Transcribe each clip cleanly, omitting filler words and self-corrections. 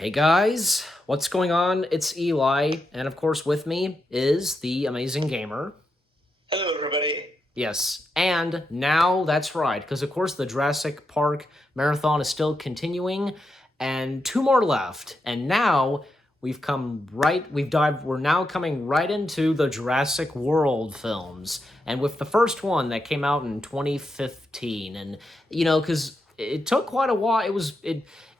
Hey guys, what's going on? It's Eli, and of course, with me is the amazing gamer. Hello, everybody. Yes, and now that's right, because of course, the Jurassic Park marathon is still continuing, and two more left. And now we're now coming right into the Jurassic World films. And with the first one that came out in 2015, and because it took quite a while,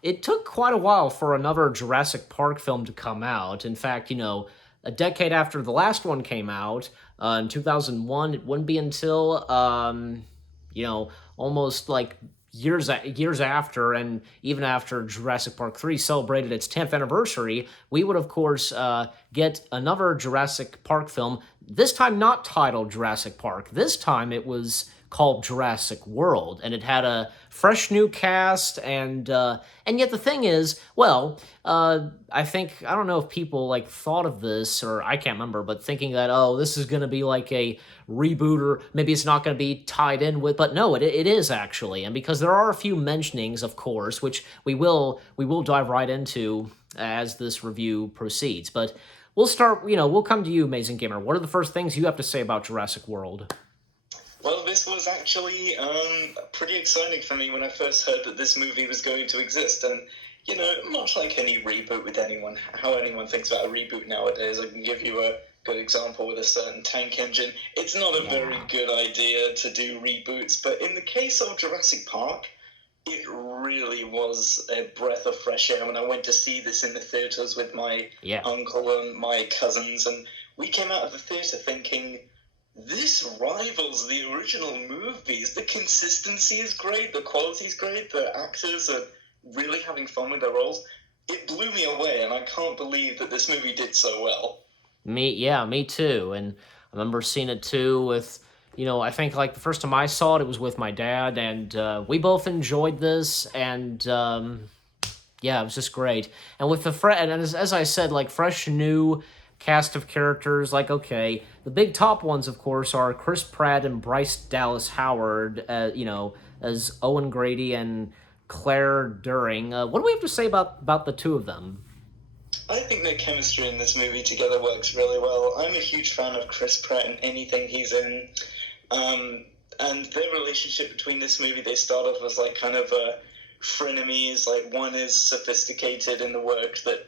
it took quite a while for another Jurassic Park film to come out. In fact, a decade after the last one came out, in 2001, it wouldn't be until almost like years after, and even after Jurassic Park 3 celebrated its 10th anniversary, we would of course get another Jurassic Park film, this time not titled Jurassic Park. This time it was called Jurassic World, and it had a fresh new cast, and yet the thing is, well, I don't know if people like thought of this, or I can't remember, but thinking that, oh, this is going to be like a reboot, or maybe it's not going to be tied in with, but no, it is actually. And because there are a few mentionings, of course, which we will dive right into as this review proceeds. But we'll come to you, Amazing Gamer. What are the first things you have to say about Jurassic World? Well, this was actually pretty exciting for me when I first heard that this movie was going to exist. And, much like any reboot with anyone, how anyone thinks about a reboot nowadays, I can give you a good example with a certain tank engine. It's not a very Yeah. good idea to do reboots, but in the case of Jurassic Park, it really was a breath of fresh air when I went to see this in the theaters with my Yeah. uncle and my cousins, and we came out of the theater thinking, this rivals the original movies. The consistency is great, the quality is great, the actors are really having fun with their roles. It blew me away, and I can't believe that this movie did so well. Me too. And I remember seeing it too with, I think like the first time I saw it, it was with my dad, and we both enjoyed this, and yeah, it was just great. And with and as I said, like fresh new cast of characters, like okay, the big top ones, of course, are Chris Pratt and Bryce Dallas Howard, as Owen Grady and Claire During. What do we have to say about the two of them? I think their chemistry in this movie together works really well. I'm a huge fan of Chris Pratt in anything he's in. Um, and their relationship between this movie, they start off as like kind of frenemies. Like one is sophisticated in the work that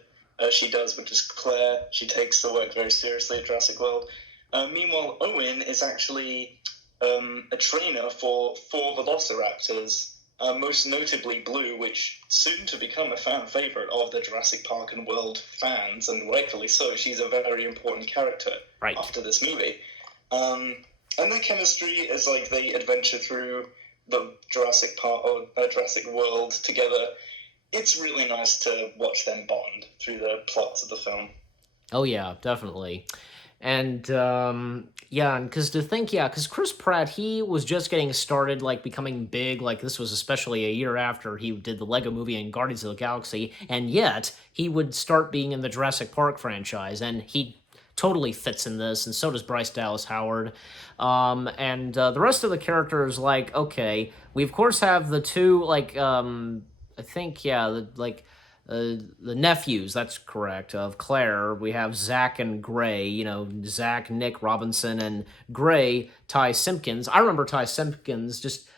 she does, which is Claire. She takes the work very seriously at Jurassic World. Meanwhile, Owen is actually a trainer for four velociraptors, most notably Blue, which soon to become a fan favorite of the Jurassic Park and World fans, and rightfully so. She's a very important character Right. after this movie. Um, and their chemistry as like they adventure through the Jurassic Park or Jurassic World together. It's really nice to watch them bond through the plots of the film. Oh yeah, definitely. And yeah, and because Chris Pratt, he was just getting started, like becoming big. Like this was especially a year after he did the Lego Movie and Guardians of the Galaxy, and yet he would start being in the Jurassic Park franchise, and he totally fits in this, and so does Bryce Dallas Howard. And the rest of the characters, like okay, we of course have the two like I think yeah, the nephews, that's correct, of Claire. We have Zach and Gray, Zach, Nick Robinson, and Gray, Ty Simpkins. I remember Ty Simpkins just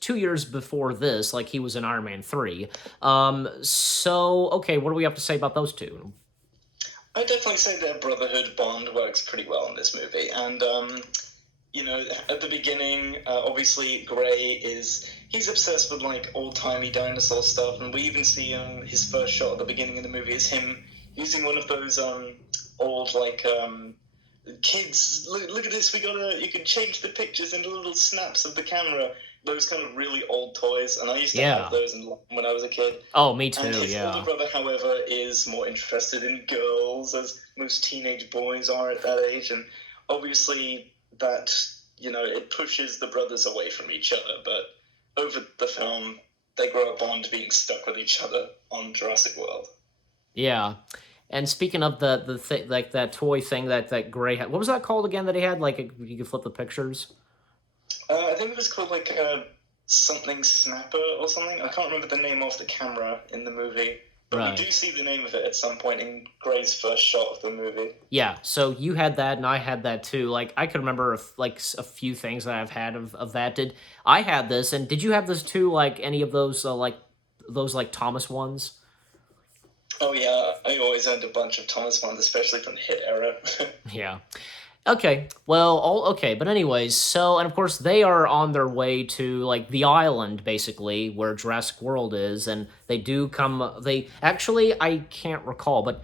2 years before this, like he was in Iron Man 3. So, okay, what do we have to say about those two? I definitely say their brotherhood bond works pretty well in this movie, and at the beginning, obviously Gray is he's obsessed with like old timey dinosaur stuff, and we even see his first shot at the beginning of the movie is him using one of those old like kids. Look at this, you can change the pictures into little snaps of the camera. Those kind of really old toys, and I used to have Yeah. those when I was a kid. Oh, me And too, his older yeah. brother, however, is more interested in girls, as most teenage boys are at that age. And obviously, that, it pushes the brothers away from each other. But over the film, they grow a bond being stuck with each other on Jurassic World. Yeah. And speaking of like that toy thing that Gray had, what was that called again that he had? Like, you could flip the pictures? I think it was called like something Snapper or something. I can't remember the name of the camera in the movie. But we do Right. see the name of it at some point in Gray's first shot of the movie. Yeah, so you had that and I had that too. Like I could remember a few things that I've had of that. Did I had this and did you have this too? Like any of those those like Thomas ones? Oh yeah, I always owned a bunch of Thomas ones, especially from the hit era. Yeah. Okay. Well, all okay, but anyways, so and of course they are on their way to like the island basically where Jurassic World is and they do come they actually I can't recall, but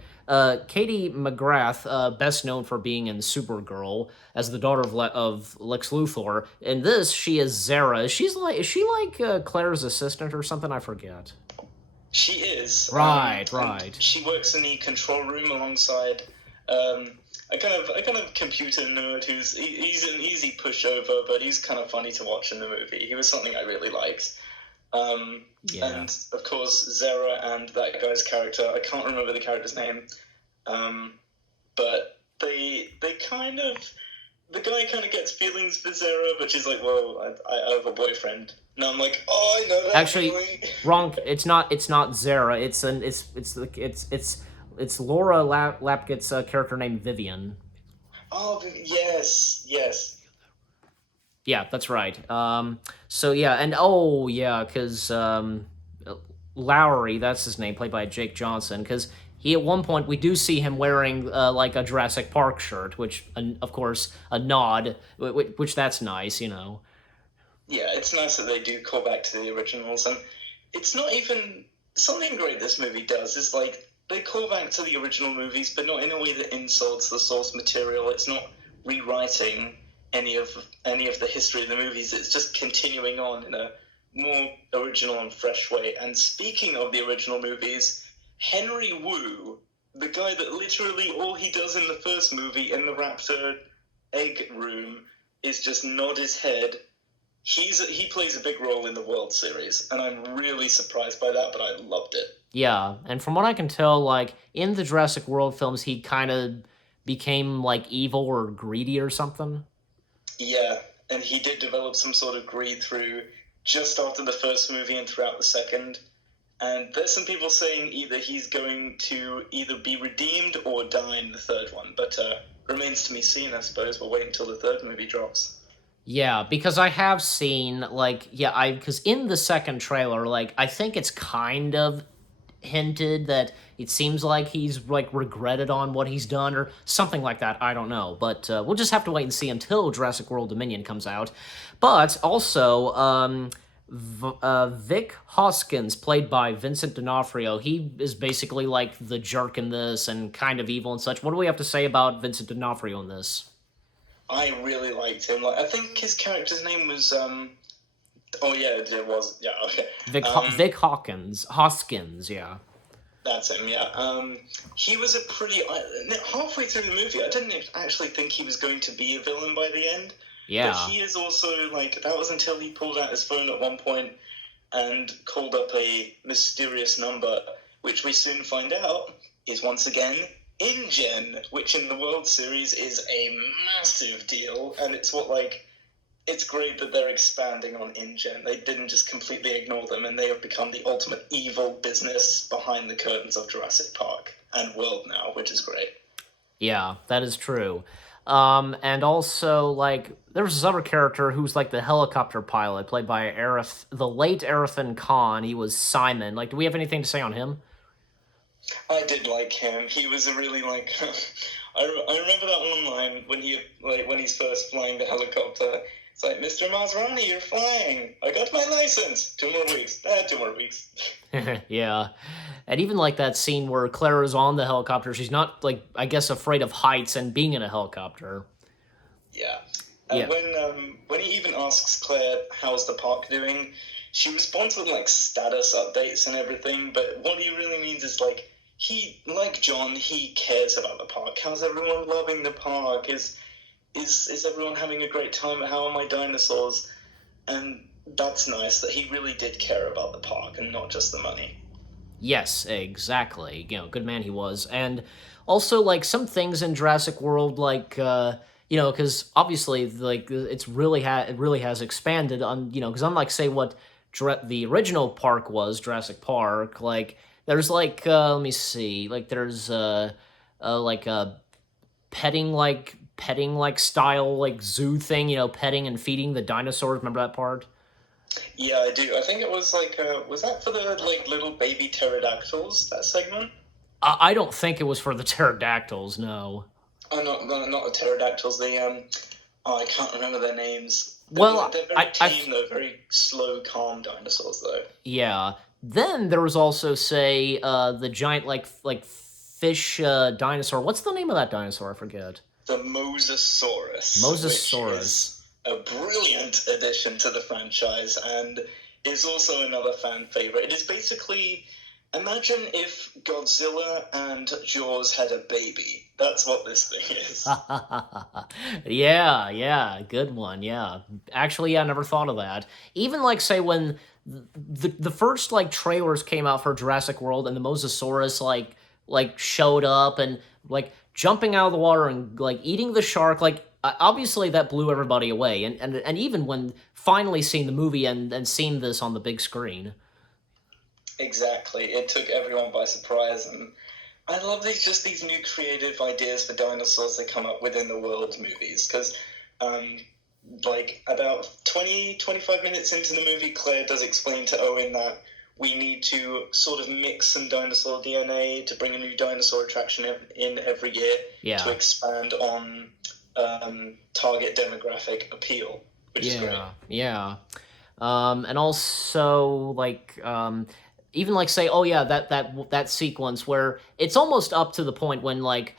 Katie McGrath, best known for being in Supergirl as the daughter of Lex Luthor. In this, she is Zara. Is she like Claire's assistant or something? I forget. She is, Right, and right. she works in the control room alongside a kind of computer nerd he's an easy pushover, but he's kind of funny to watch in the movie. He was something I really liked. Yeah. And of course, Zara and that guy's character, I can't remember the character's name, but they kind of the guy kind of gets feelings for Zara, but she's like, "Well, I have a boyfriend." And I'm like, "Oh, I know that Actually, feeling." wrong. It's not Zara. It's Laura Lapkett's character named Vivian. Oh, yes, yes. Yeah, that's right. So yeah, and oh yeah, because Lowry, that's his name, played by Jake Johnson, because he at one point we do see him wearing like a Jurassic Park shirt, which of course a nod, which that's nice, you know. Yeah, it's nice that they do call back to the originals, and it's not even something great this movie does is like they call back to the original movies, but not in a way that insults the source material. It's not rewriting any of the history of the movies. It's just continuing on in a more original and fresh way. And speaking of the original movies, Henry Wu, the guy that literally all he does in the first movie in the raptor egg room is just nod his head. He plays a big role in the World Series, and I'm really surprised by that, but I loved it. Yeah, and from what I can tell, like in the Jurassic World films, he kind of became like evil or greedy or something. Yeah, and he did develop some sort of greed through just after the first movie and throughout the second. And there's some people saying either he's going to either be redeemed or die in the third one, but remains to be seen, I suppose. We'll wait until the third movie drops. Yeah, because I have seen like yeah, I because in the second trailer, like I think it's kind of hinted that it seems like he's like regretted on what he's done or something like that. I don't know, but we'll just have to wait and see until Jurassic World Dominion comes out. But also, Vic Hoskins, played by Vincent D'onofrio, he is basically like the jerk in this and kind of evil and such. What do we have to say about Vincent D'onofrio in this? I really liked him. Like, I think his character's name was oh yeah, it was. Yeah, okay. Vic Hoskins, yeah. That's him, yeah. He was a pretty. Halfway through the movie, I didn't actually think he was going to be a villain by the end. But Yeah. he is also, like, that was until he pulled out his phone at one point and called up a mysterious number, which we soon find out is once again InGen, which in the World Series is a massive deal, and it's what, like, it's great that they're expanding on InGen. They didn't just completely ignore them, and they have become the ultimate evil business behind the curtains of Jurassic Park and World now, which is great. Yeah, that is true. And also, like, there was this other character who's like the helicopter pilot, played by the late Arifin Khan. He was Simon. Like, do we have anything to say on him? I did like him. He was a really like. I remember that one line when he's first flying the helicopter. It's like, Mr. Maserati, you're flying. I got my license. 2 more weeks. 2 more weeks. Yeah. And even like that scene where Claire is on the helicopter, she's not like I guess afraid of heights and being in a helicopter. Yeah. And Yeah. when he even asks Claire how's the park doing, she responds with like status updates and everything. But what he really means is like like John, he cares about the park. How's everyone loving the park? Is everyone having a great time? How are my dinosaurs? And that's nice that he really did care about the park and not just the money. Yes, exactly. You know, good man he was. And also like some things in Jurassic World like you know, cuz obviously like it really has expanded on, you know, cuz unlike say what the original park was, Jurassic Park, like There's like let me see, like there's like a petting like style like zoo thing, petting and feeding the dinosaurs. Remember that part? Yeah, I do. I think it was like, was that for the like little baby pterodactyls? That segment? I don't think it was for the pterodactyls. No. Oh, not the pterodactyls. Oh, I can't remember their names. Well, They're very I tame though, very slow, calm dinosaurs though. yeah. Then there was also say the giant like fish dinosaur. What's the name of that dinosaur? I forget. The Mosasaurus, which Mosasaurus. is a brilliant addition to the franchise and is also another fan favorite. It is basically, imagine if Godzilla and Jaws had a baby. That's what this thing is. Yeah, yeah, good one. Yeah, actually, yeah, I never thought of that. Even like say when the first like trailers came out for Jurassic World and the Mosasaurus like showed up and like jumping out of the water and like eating the shark, like obviously that blew everybody away. And even when finally seeing the movie and seeing this on the big screen. Exactly. It took everyone by surprise, and I love these new creative ideas for dinosaurs that come up within the world movies because um, like about 20-25 minutes into the movie, Claire does explain to Owen that we need to sort of mix some dinosaur DNA to bring a new dinosaur attraction in every year to Yeah. expand on target demographic appeal, which is great. Yeah, yeah. And also like even like say, oh yeah, that sequence where it's almost up to the point when like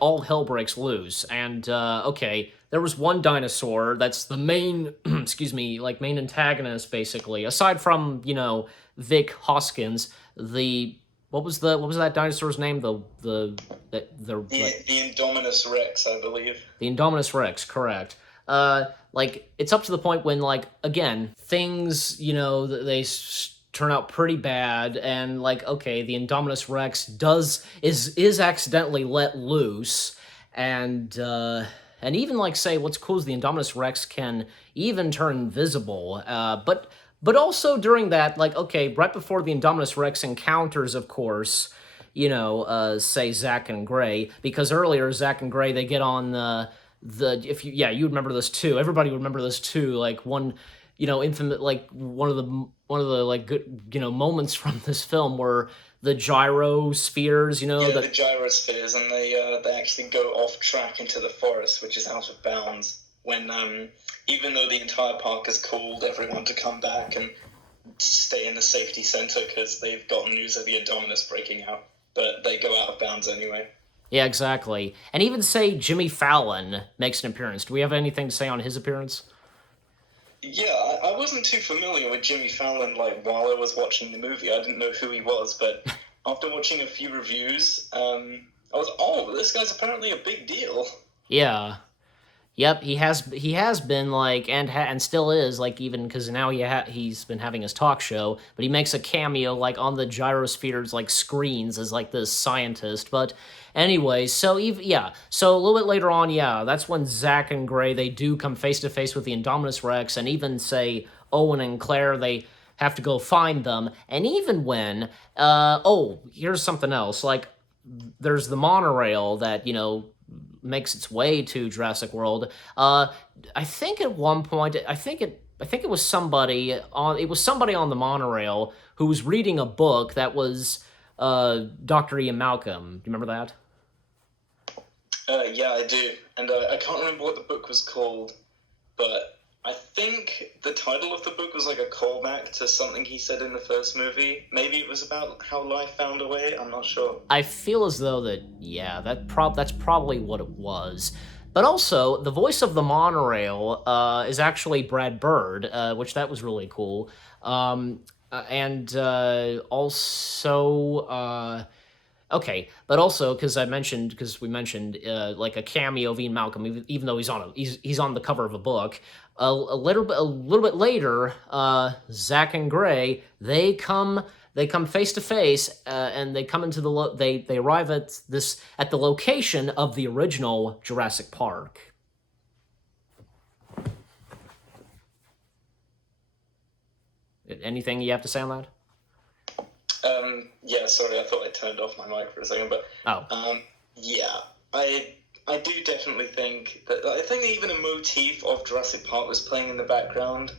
all hell breaks loose, and okay, there was one dinosaur that's the main, excuse me, like main antagonist basically. Aside from Vic Hoskins, the what was that dinosaur's name? The like The Indominus Rex, I believe. the Indominus Rex, correct. Like it's up to the point when like again things turn out pretty bad, and like okay, the Indominus Rex is accidentally let loose, and even like say what's cool is the Indominus Rex can even turn invisible, but also during that like okay right before the Indominus Rex encounters, of course, say Zach and Gray, because earlier Zach and Gray they get on the if you yeah you remember this too. Everybody would remember this too. Like one, infamous like one of the like good moments from this film were the gyrospheres. Yeah, the That gyrospheres, and they actually go off track into the forest, which is out of bounds. When even though the entire park has called everyone to come back and stay in the safety center because they've gotten news of the Indominus breaking out, but they go out of bounds anyway. yeah exactly. And even say Jimmy Fallon makes an appearance. Do we have anything to say on his appearance? Yeah, I wasn't too familiar with Jimmy Fallon like while I was watching the movie. I didn't know who he was, but after watching a few reviews, I was this guy's apparently a big deal. Yeah. Yep, he has been like and still is like even because now he's been having his talk show, but he makes a cameo like on the gyrospheres like screens as like this scientist. But anyway, so yeah, so a little bit later on, yeah, that's when Zack and Gray they do come face to face with the Indominus Rex, and even say Owen and Claire they have to go find them, and even when here's something else like there's the monorail that makes its way to Jurassic World. I think at one point, I think it was somebody on the monorail who was reading a book that was Dr. Ian Malcolm. Do you remember that? Yeah, I do, and I can't remember what the book was called, but I think the title of the book was like a callback to something he said in the first movie. Maybe it was about how life found a way. I'm not sure. I feel as though that's probably what it was. But also, the voice of the monorail is actually Brad Bird, which that was really cool. And also, okay, but also because we mentioned like a cameo of Ian Malcolm, even though he's on the cover of a book. A little bit later, Zach and Gray they come face to face, and they come into they arrive at the location of the original Jurassic Park. Anything you have to say on that? Yeah, sorry, I thought I turned off my mic for a second, but Oh. yeah, I do definitely think that I think even a motif of Jurassic Park was playing in the background,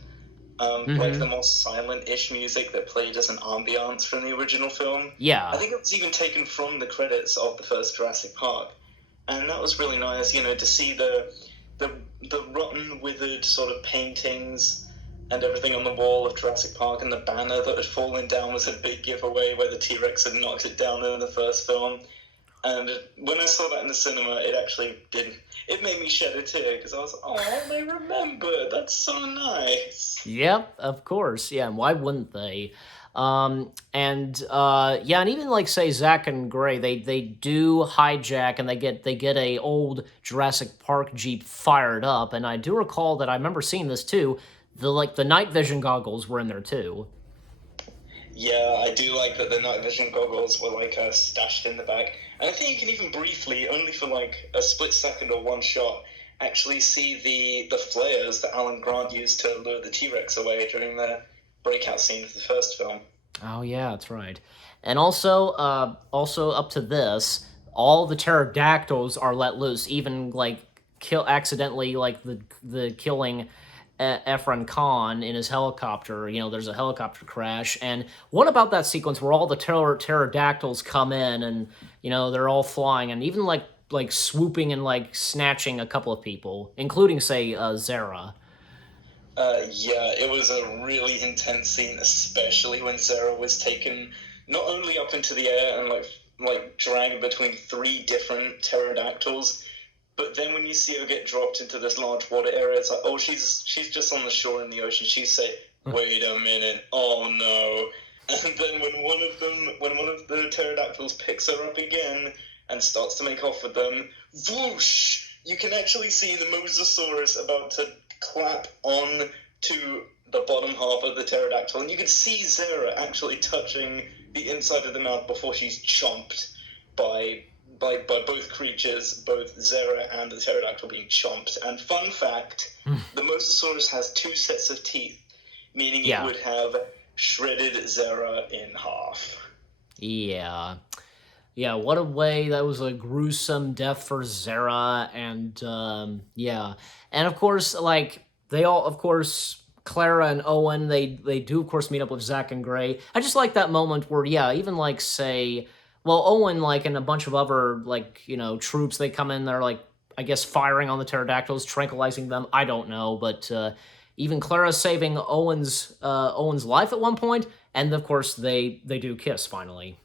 like the Mm-hmm. more silent-ish music that played as an ambiance from the original film. I Yeah. think it was even taken from the credits of the first Jurassic Park, and that was really nice, to see the the rotten, withered sort of paintings and everything on the wall of Jurassic Park, and the banner that had fallen down was a big giveaway where the T Rex had knocked it down in the first film. And when I saw that in the cinema, it actually did. It made me shed a tear because I was, oh, they remember. That's so nice. Yep, of course. Yeah, and why wouldn't they? And yeah, and even like say Zack and Gray, they do hijack and they get a old Jurassic Park Jeep fired up, and I do recall that I remember seeing this too. The night vision goggles were in there too. Yeah, I do like that the night vision goggles were like stashed in the back. And I think you can even briefly, only for like a split second or one shot, actually see the flares that Alan Grant used to lure the T Rex away during the breakout scene of the first film. Oh yeah, that's right. And also up to this, all the pterodactyls are let loose, even like kill accidentally, like the killing Efron Khan in his helicopter. There's a helicopter crash. And what about that sequence where all the pterodactyls come in and they're all flying and even like swooping and like snatching a couple of people, including say Zara. Yeah, it was a really intense scene, especially when Sarah was taken not only up into the air and like dragged between three different pterodactyls, but then when you see her get dropped into this large water area, it's like, oh, she's just on the shore in the ocean. She say, wait a minute, oh no. And then when one of the pterodactyls picks her up again and starts to make off with them, whoosh! You can actually see the Mosasaurus about to clap on to the bottom half of the pterodactyl, and you can see Zara actually touching the inside of the mouth before she's chomped by by both creatures, both Zara and the pterodactyl being chomped. And fun fact, the Mosasaurus has two sets of teeth, meaning it Yeah. would have shredded Zara in half. Yeah. Yeah, what a way. That was a gruesome death for Zara. And yeah. And of course, like, they all, of course, Clara and Owen, they do, of course, meet up with Zack and Gray. I just like that moment where, yeah, even like, say, well, Owen, like, and a bunch of other, like, troops, they come in, they're like, I guess, firing on the pterodactyls, tranquilizing them. I don't know. But even Clara saving Owen's life at one point, and of course, they do kiss finally.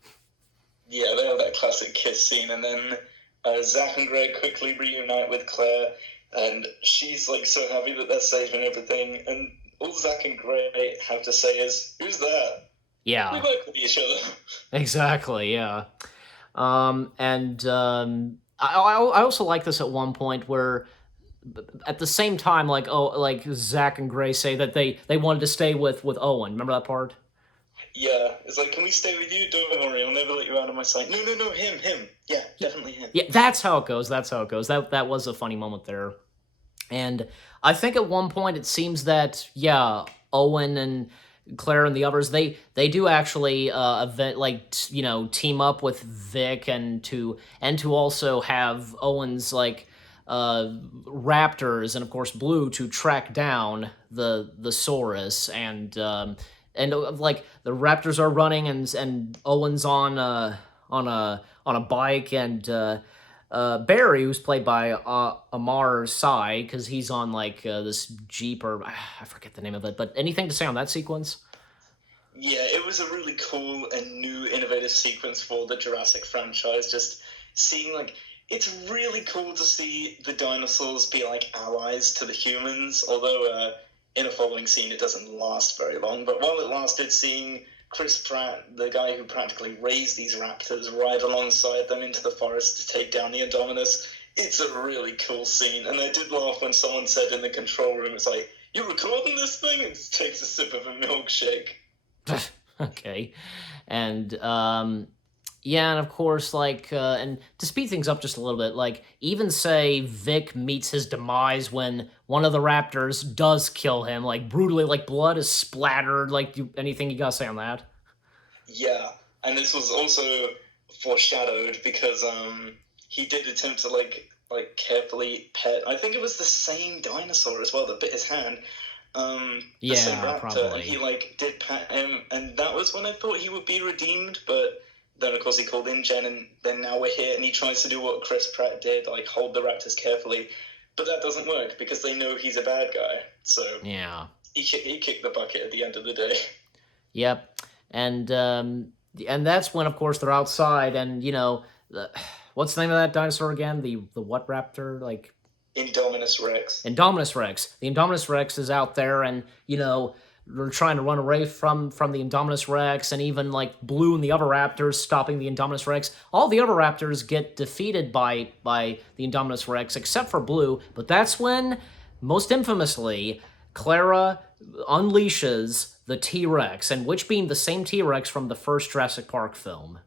Yeah, they have that classic kiss scene, and then Zack and Greg quickly reunite with Claire, and she's like so happy that they're safe and everything. And all Zack and Greg have to say is, "Who's that? We Yeah. work with each other." Exactly, yeah. And I also like this at one point where at the same time, like, like Zach and Gray say that they wanted to stay with Owen. Remember that part? Yeah, it's like, "Can we stay with you? Don't worry, I'll never let you out of my sight." No, no, no, him. Yeah, definitely him. Yeah, that's how it goes. That's how it goes. That was a funny moment there. And I think at one point it seems that, yeah, Owen and Claire and the others, they do actually event like team up with Vic and to also have Owen's like raptors and of course Blue to track down the Saurus. And like the raptors are running and Owen's on a bike. And Barry, who's played by Amar Sy, because he's on like this Jeep, or I forget the name of it. But anything to say on that sequence? Yeah, it was a really cool and new, innovative sequence for the Jurassic franchise. Just seeing, like, it's really cool to see the dinosaurs be like allies to the humans. Although in a following scene, it doesn't last very long. But while it lasted, seeing Chris Pratt, the guy who practically raised these raptors, ride alongside them into the forest to take down the Indominus, it's a really cool scene. And I did laugh when someone said in the control room, it's like, "You recording this thing?" And takes a sip of a milkshake. Okay. And yeah, and of course, like and to speed things up just a little bit, like even say Vic meets his demise when one of the raptors does kill him, like brutally, like blood is splattered. Like, anything you gotta say on that? Yeah, And this was also foreshadowed because he did attempt to carefully pet. I think it was the same dinosaur as well that bit his hand. The same Yeah, raptor, and he probably. did pat him, and that was when I thought he would be redeemed. But then of course he called in Jen, and then now we're here, and he tries to do what Chris Pratt did, like hold the raptors carefully, but that doesn't work because they know he's a bad guy. So Yeah. he kicked the bucket at the end of the day. Yep. And that's when, of course, they're outside, and what's the name of that dinosaur again? The what raptor? Like Indominus Rex. Indominus Rex. The Indominus Rex is out there, and they're trying to run away from the Indominus Rex, and even like Blue and the other raptors stopping the Indominus Rex. All the other raptors get defeated by the Indominus Rex, except for Blue. But that's when, most infamously, Clara unleashes the T-Rex, and which being the same T-Rex from the first Jurassic Park film.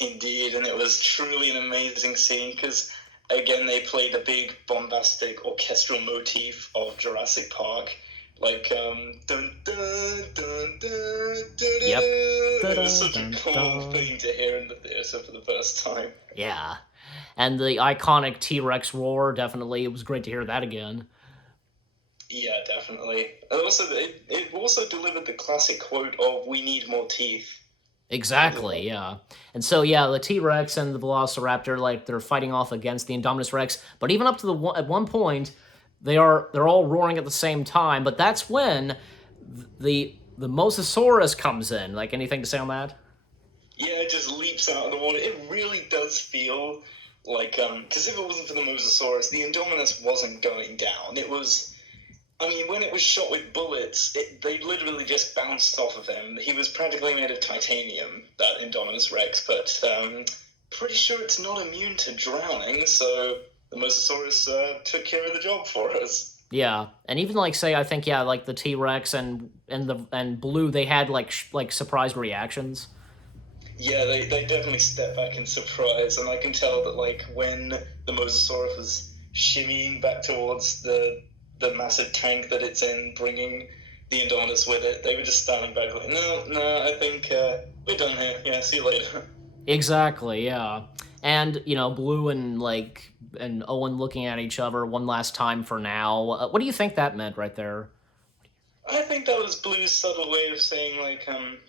Indeed, and it was truly an amazing scene because, again, they played the big bombastic orchestral motif of Jurassic Park. Like, dun dun dun dun dun dun. Yep. It was Dun, such a dun, cool dun. thing to hear in the theater for the first time. Yeah. And the iconic T-Rex roar, definitely. It was great to hear that again. Yeah, definitely. And also, it also delivered the classic quote of "We need more teeth." Exactly, yeah. And so, yeah, the T-Rex and the Velociraptor, like, they're fighting off against the Indominus Rex, but even up to at one point, they're all roaring at the same time, but that's when the Mosasaurus comes in. Like, anything to say on that? Yeah, it just leaps out of the water. It really does feel like, because if it wasn't for the Mosasaurus, the Indominus wasn't going down. It was, I mean, when it was shot with bullets, they literally just bounced off of him. He was practically made of titanium, that Indominus Rex, but pretty sure it's not immune to drowning, so the Mosasaurus took care of the job for us. Yeah, and even like say, I think yeah, like the T-Rex and Blue, they had like surprised reactions. Yeah, they definitely step back in surprise, and I can tell that like when the Mosasaurus was shimmying back towards the massive tank that it's in, bringing the Indominus with it, they were just standing back like, no, no, I think we're done here. Yeah, see you later. Exactly, yeah. And Blue and Owen looking at each other one last time for now. What do you think that meant right there? I think that was Blue's subtle way of saying like,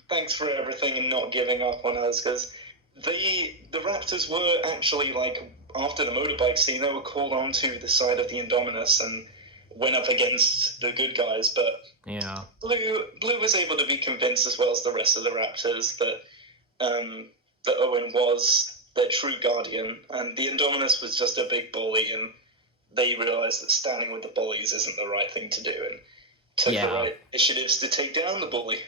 thanks for everything and not giving up on us, because the Raptors were actually like after the motorbike scene, they were called onto the side of the Indominus and went up against the good guys, but Yeah. Blue was able to be convinced as well as the rest of the Raptors that Owen was their true guardian, and the Indominus was just a big bully, and they realized that standing with the bullies isn't the right thing to do, and took the Yeah. right initiatives to take down the bully.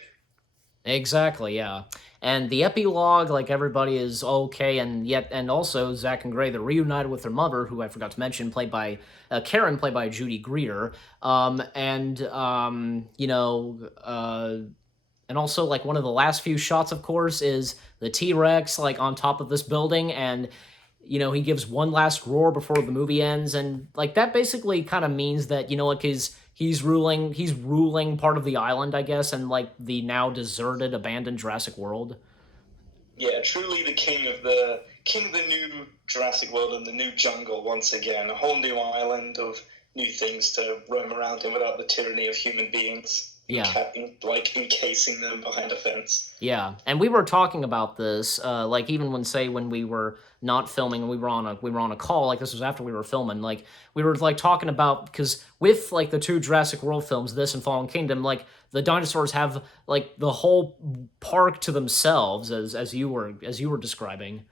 Exactly, yeah. And the epilogue, like everybody is okay, and also Zach and Gray, they're reunited with their mother, who I forgot to mention, played by Karen, played by Judy Greer. And also like one of the last few shots, of course, is the T-Rex like on top of this building, and he gives one last roar before the movie ends, and like that basically kind of means that like he's ruling part of the island, I guess, and like the now deserted, abandoned Jurassic World. Yeah, truly the king of the new Jurassic World and the new jungle once again. A whole new island of new things to roam around in without the tyranny of human beings. Yeah. Encasing them behind a fence. Yeah, and we were talking about this, like even when we were not filming and we were on a call, like this was after we were filming, like we were like talking about because with like the two Jurassic World films, this and Fallen Kingdom, like the dinosaurs have like the whole park to themselves, as you were describing.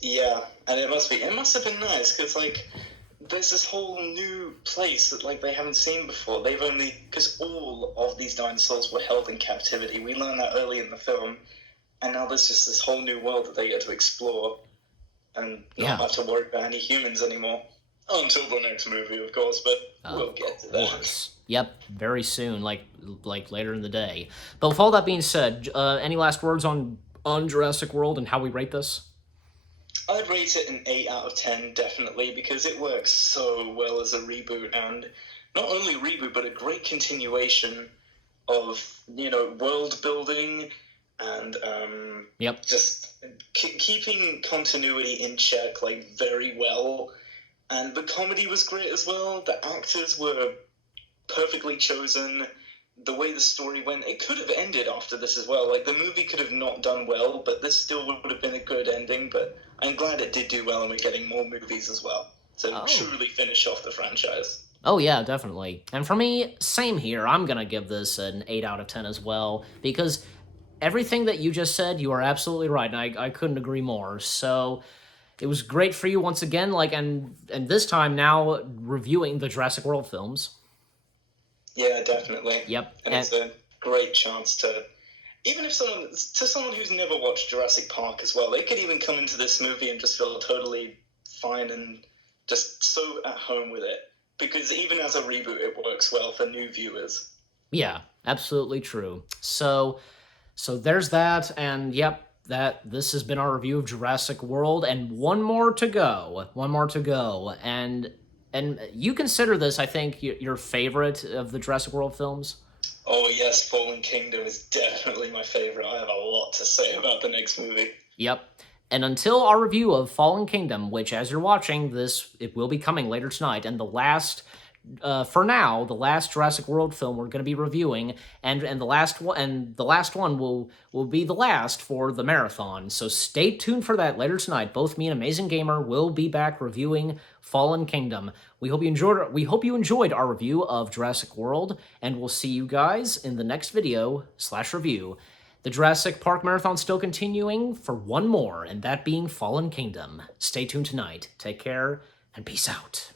Yeah, and it must have been nice because like there's this whole new place that like they haven't seen before. They've only because all of these dinosaurs were held in captivity. We learned that early in the film, and now there's just this whole new world that they get to explore and not Yeah. have to worry about any humans anymore. Until the next movie, of course, but we'll get to that. Course. Yep, very soon, like later in the day. But with all that being said, any last words on Jurassic World and how we rate this? I'd rate it an 8 out of 10, definitely, because it works so well as a reboot, and not only reboot, but a great continuation of, world building, and Yep. just keeping continuity in check like very well. And the comedy was great as well. The actors were perfectly chosen. The way the story went, it could have ended after this as well. Like, the movie could have not done well, but this still would have been a good ending. But I'm glad it did do well, and we're getting more movies as well to Oh. truly finish off the franchise. Oh yeah, definitely. And for me, same here. I'm gonna give this an 8 out of 10 as well, because everything that you just said, you are absolutely right, and I couldn't agree more. So it was great for you once again, like, and this time now reviewing the Jurassic World films. Yeah, definitely. Yep. And And it's a great chance to, even if someone who's never watched Jurassic Park as well, they could even come into this movie and just feel totally fine and just so at home with it. Because even as a reboot, it works well for new viewers. yeah, absolutely true. So there's that, and yep, that this has been our review of Jurassic World, and one more to go. One more to go. And you consider this, I think, your favorite of the Jurassic World films? Oh yes, Fallen Kingdom is definitely my favorite. I have a lot to say about the next movie. Yep. And until our review of Fallen Kingdom, which as you're watching this, it will be coming later tonight, and the last, for now, the last Jurassic World film we're going to be reviewing, and the last one will be the last for the marathon. So stay tuned for that later tonight. Both me and Amazing Gamer will be back reviewing Fallen Kingdom. We hope you enjoyed our review of Jurassic World, and we'll see you guys in the next video/review. The Jurassic Park Marathon still continuing for one more, and that being Fallen Kingdom. Stay tuned tonight. Take care, and peace out.